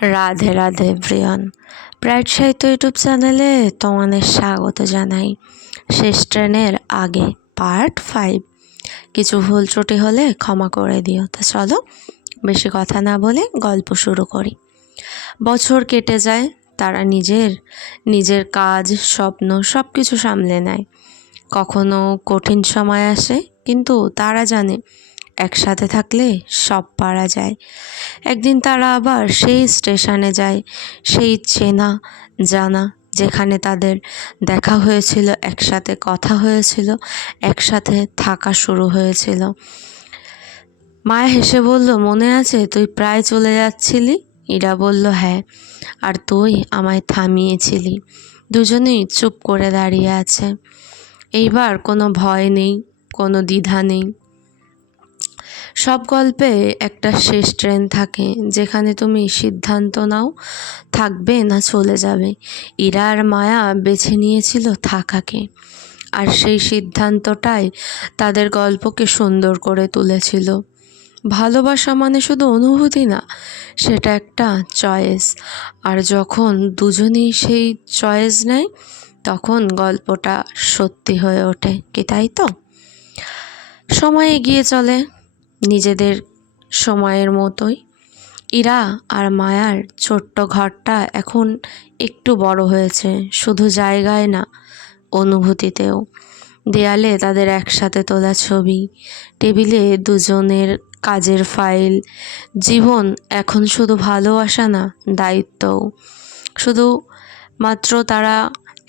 Radhe Radhe everyone, bright সাহিত্য YouTube চ্যানেলে তোমাদের স্বাগত জানাই। শেষ ট্রেনের আগে পার্ট 5। কিছু ভুল ত্রুটি হলে ক্ষমা করে দিও। তো চলো বেশি কথা না বলে গল্প শুরু করি। বছর কেটে যায়, তারা নিজের কাজ, স্বপ্ন সব কিছু সামলে নেয়। কখনো কঠিন সময় আসে, কিন্তু তারা জানে একসাথে থাকলে সব পারা যায়। একদিন তারা আবার সেই স্টেশনে যায়, সেই চেনা জানা যেখানে তাদের দেখা হয়েছিল, একসাথে কথা হয়েছিল, একসাথে থাকা শুরু হয়েছিল। মায়া হেসে বলল, মনে আছে তুই প্রায় চলে যাচ্ছিলি? ইরা বলল, হ্যাঁ, আর তুই আমায় থামিয়েছিলি। দুজনেই চুপ করে দাঁড়িয়ে আছে। এইবার কোনো ভয় নেই, কোনো দ্বিধা নেই। সব গল্পে একটা শেষ ট্রেন থাকে, যেখানে তুমি সিদ্ধান্ত নাও থাকবে না চলে যাবে। ইরা আর মায়া বেছে নিয়েছিল থাকাকে, আর সেই সিদ্ধান্তটাই তাদের গল্পকে সুন্দর করে তুলেছিল। ভালোবাসা মানে শুধু অনুভূতি না, সেটা একটা চয়েস। আর যখন দুজনেই সেই চয়েস নেয়, তখন গল্পটা সত্যি হয়ে ওঠে। কি তাই তো? সময় এগিয়ে চলে নিজেদের সময়ের মতোই। ইরা আর মায়ার ছোট্ট ঘরটা এখন একটু বড় হয়েছে, শুধু জায়গায় না, অনুভূতিতেও। দেয়ালে তাদের একসাথে তোলা ছবি, টেবিলে দুজনের কাজের ফাইল। জীবন এখন শুধু ভালোবাসা না, দায়িত্বও। শুধু মাত্র তারা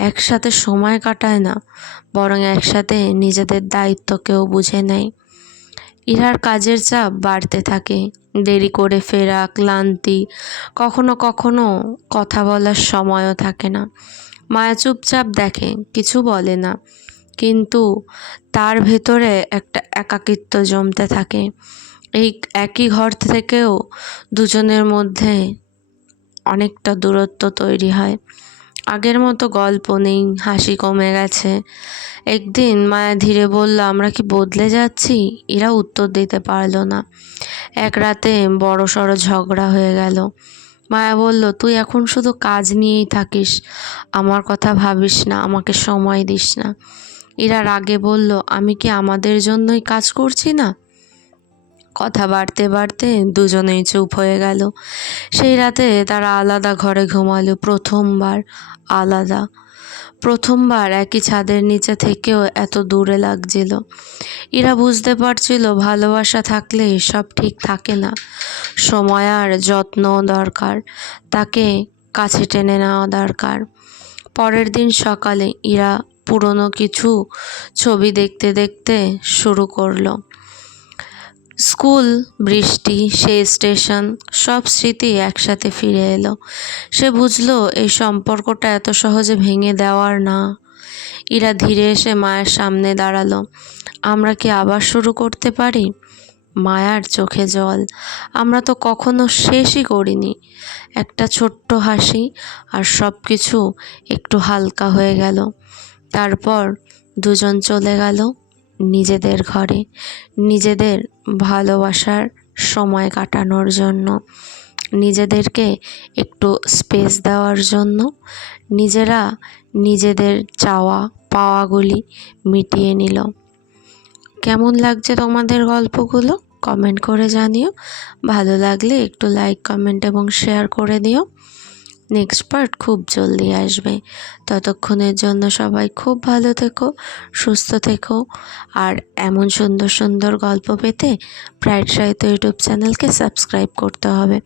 একসাথে সময় কাটায় না, বরং একসাথে নিজেদের দায়িত্বকেও বুঝে নেয়। ইরার কাজের চাপ বাড়তে থাকে, দেরি করে ফেরা, ক্লান্তি, কখনো কখনো কথা বলার সময়ও থাকে না। মায়া চুপচাপ দেখে, কিছু বলে না, কিন্তু তার ভেতরে একটা একাকিত্ব জমতে থাকে। এই একই ঘর থেকেও দুজনের মধ্যে অনেকটা দূরত্ব তৈরি হয়। আগের মতো গল্প নেই, হাসি কমে গেছে। একদিন মায়া ধীরে বলল, আমরা কি বদলে যাচ্ছি? এরা উত্তর দিতে পারল না। এক রাতে বড় সড়ো ঝগড়া হয়ে গেল। মায়া বলল, তুই এখন শুধু কাজ নিয়েই থাকিস, আমার কথা ভাবিস না, আমাকে সময় দিস না। এরা রাগে বলল, আমি কি আমাদের জন্যই কাজ করছি না? কথা বাড়তে বাড়তে দুজনেই চুপ হয়ে গেল। সেই রাতে তারা আলাদা ঘরে ঘুমালো। আলাদা প্রথমবার একই ছাদের নিচে থেকেও এত দূরে লাগছিল। এরা বুঝতে পারছিল, ভালোবাসা থাকলে সব ঠিক থাকে না। সময় আর যত্ন দরকার, তাকে কাছে টেনে নেওয়া দরকার। পরের দিন সকালে ইরা পুরনো কিছু ছবি দেখতে দেখতে শুরু করলো। স্কুল, বৃষ্টি, সেই স্টেশন, সব স্মৃতি একসাথে ফিরে এলো। সে বুঝলো এই সম্পর্কটা এত সহজে ভেঙে দেওয়ার না। ইরা ধীরে এসে মায়ের সামনে দাঁড়ালো। আমরা কি আবার শুরু করতে পারি? মায়ার চোখে জল। আমরা তো কখনো শেষই করিনি। একটা ছোট্ট হাসি, আর সব কিছু একটু হালকা হয়ে গেল। তারপর দুজন চলে গেল নিজেদের ঘরে, নিজেদের ভালোবাসার সময় কাটানোর জন্য, নিজেদেরকে একটু স্পেস দেওয়ার জন্য, নিজেরা নিজেদের চাওয়া পাওয়াগুলি মিটিয়ে নিল। কেমন লাগছে তোমাদের গল্পগুলো? কমেন্ট করে জানিও। ভালো লাগলে একটু লাইক, কমেন্ট এবং শেয়ার করে দিও। নেক্সট পার্ট খুব জলদি আসবে। ততক্ষণের জন্য সবাই খুব ভালো থেকো, সুস্থ থেকো। আর এমন সুন্দর সুন্দর গল্প পেতে ব্রাইট সাহিত্য ইউটিউব চ্যানেলকে সাবস্ক্রাইব করতে হবে।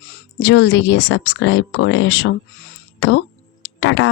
জলদি গিয়ে সাবস্ক্রাইব করে এসো। তো টাটা।